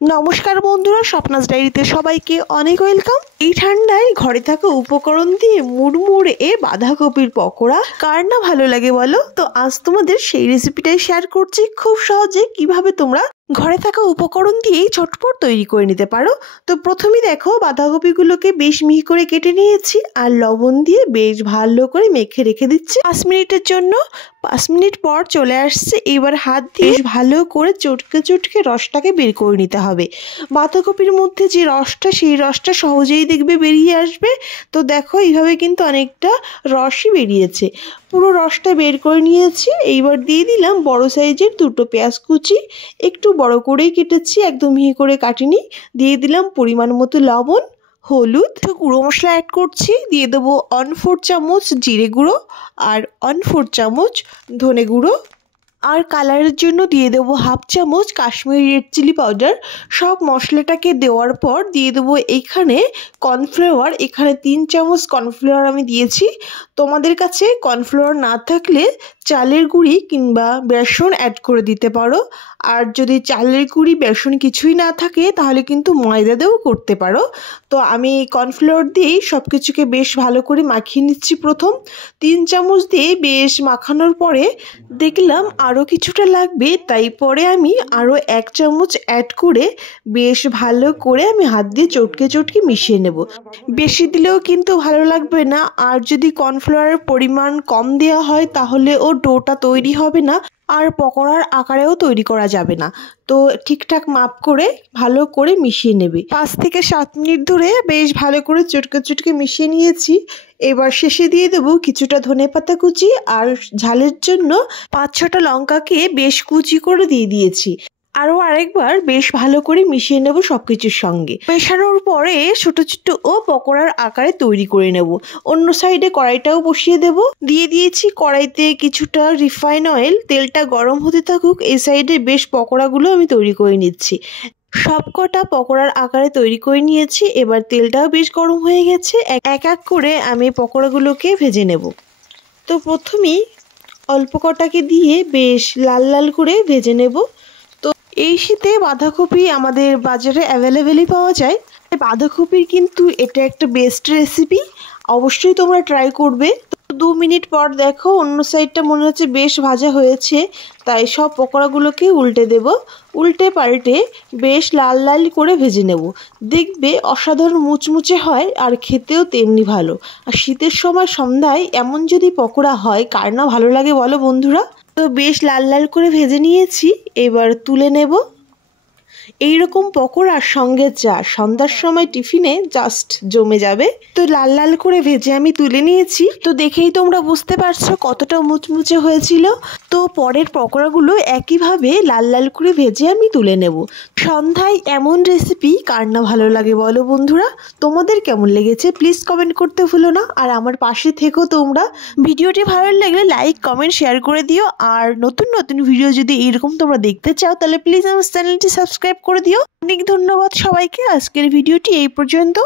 নমস্কার বন্ধুরা, স্বপ্নাস ডায়েরিতে সবাইকে অনেক ওয়েলকাম। এই ঠান্ডায় ঘরে থাকা উপকরণ দিয়ে মুড়মুড়ে বাঁধাকপির পকোড়া কার না ভালো লাগে বলো? তো আজ তোমাদের সেই রেসিপিটাই শেয়ার করছি। খুব সহজে কিভাবে তোমরা ঘরে থাকা উপকরণ দিয়েই ঝটপট তৈরি করে নিতে পারো। তো প্রথমেই দেখো, বাঁধাকপিগুলোকে বেশ মিহি করে কেটে নিয়েছি আর লবণ দিয়ে বেশ ভালো করে মেখে রেখে দিচ্ছি 5 মিনিটের জন্য। 5 মিনিট পর চলে আসছে। এবার হাত দিয়ে ভালো করে চটকে চটকে রসটাকে বের করে নিতে হবে। বাঁধাকপির মধ্যে যে রসটা, সেই রসটা সহজেই দেখবে বেরিয়ে আসবে। তো দেখো, এইভাবে কিন্তু অনেকটা রসই বেরিয়েছে। পুরো রসটা বের করে নিয়েছি। এইবার দিয়ে দিলাম বড় সাইজের 2টো পেঁয়াজ কুচি, একটু বড় করেই কেটেছি, একদম মিহি করে কাটিনি। দিয়ে দিলাম পরিমাণ মতো লবণ, হলুদ, গুঁড়ো মশলা অ্যাড করছি। দিয়ে দেবো 1/4 চামচ জিরে গুঁড়ো আর 1/4 চামচ ধনে গুঁড়ো, আর কালারের জন্য দিয়ে দেবো 1/2 চামচ কাশ্মীরি রেড চিলি পাউডার। সব মশলাটাকে দেওয়ার পর দিয়ে দেবো এখানে কর্নফ্লাওয়ার। এখানে 3 চামচ কর্নফ্লাওয়ার আমি দিয়েছি। তোমাদের কাছে কর্নফ্লাওয়ার না থাকলে চালের গুঁড়ি কিংবা বেসন অ্যাড করে দিতে পারো। আর যদি চালের গুঁড়ি বেসন কিছুই না থাকে তাহলে কিন্তু ময়দা দিয়েও করতে পারো। তো আমি কর্নফ্লাওয়ার দিয়েই সব কিছুকে বেশ ভালো করে মাখিয়ে নিচ্ছি। প্রথম 3 চামচ দিয়ে বেশ মাখানোর পরে দেখলাম আরও কিছুটা লাগবে, তাই পরে আমি আরও 1 চামচ অ্যাড করে বেশ ভালো করে আমি হাত দিয়ে চটকে চটকে মিশিয়ে নেব। বেশি দিলেও কিন্তু ভালো লাগবে না, আর যদি কর্নফ্লাওয়ারের পরিমাণ কম দেওয়া হয় তাহলে ও ডোটা তৈরি হবে না আর পকোড়ার আকারেও তৈরি করা যাবে না। তো ঠিকঠাক মাপ করে ভালো করে মিশিয়ে নেবে। 5 থেকে 7 মিনিট ধরে বেশ ভালো করে চটকে চটকে মিশিয়ে নিয়েছি। এবার শেষে দিয়ে দেবো কিছুটা ধনেপাতা কুচি, আর ঝালের জন্য 5-6টা লঙ্কাকে বেশ কুচি করে দিয়ে দিয়েছি। আরও আরেকবার বেশ ভালো করে মিশিয়ে নেব সবকিছুর সঙ্গে। মেশানোর পরে ছোট ছোট পকোড়ার আকারে তৈরি করে নেব। অন্য সাইডে কড়াইটাও বসিয়ে দেব। দিয়ে দিয়েছি কড়াইতে কিছুটা রিফাইন অয়েল। তেলটা গরম হতে থাকুক, এই সাইডে বেশ পকোড়াগুলো আমি তৈরি করে নিচ্ছি। সবকটা পকোড়ার আকারে তৈরি করে নিয়েছি। এবার তেলটাও বেশ গরম হয়ে গেছে। এক এক করে আমি পকোড়াগুলোকে ভেজে নেব। তো প্রথমেই অল্প কটাকে দিয়ে বেশ লাল লাল করে ভেজে নেব। তো এই শীতে বাঁধাকপি আমাদের বাজারে অ্যাভেলেবেলই পাওয়া যায়। বাঁধাকপির কিন্তু এটা একটা বেস্ট রেসিপি, অবশ্যই তোমরা ট্রাই করবে। 2 মিনিট পর দেখো অন্য সাইডটা মনে হচ্ছে বেশ ভাজা হয়েছে, তাই সব পকোড়াগুলোকে উল্টে দেব। উল্টে পাল্টে বেশ লাল লাল করে ভেজে নেব। দেখবে অসাধারণ মুচমুচে হয় আর খেতেও তেমনি ভালো। আর শীতের সময় সন্ধ্যায় এমন যদি পকোড়া হয় কার না ভালো লাগে বলো বন্ধুরা? তো বেশ লাল লাল করে ভেজে নিয়েছি, এবার তুলে নেব। এইরকম পকোড়ার সঙ্গে চা সন্ধ্যার সময় টিফিনে জাস্ট জমে যাবে। তো লাল লাল করে ভেজে আমি তুলে নিয়েছি। তো দেখেই তোমরা বুঝতে পারছো কতটা মুচমুচে হয়েছিল। তো পরের পকোড়াগুলো একইভাবে লাল লাল করে ভেজে আমি তুলে নেব। সন্ধ্যায় এমন রেসিপি কার না ভালো লাগে বলো বন্ধুরা? তোমাদের কেমন লেগেছে প্লিজ কমেন্ট করতে ভুলো না। আর আমার পাশে থেকো তোমরা। ভিডিওটি ভালো লাগলে লাইক কমেন্ট শেয়ার করে দিও। আর নতুন নতুন ভিডিও যদি এরকম তোমরা দেখতে চাও তাহলে প্লিজ আমার চ্যানেলটি সাবস্ক্রাইব করে দিও। অনেক ধন্যবাদ সবাইকে। আজকের ভিডিওটি এই পর্যন্ত।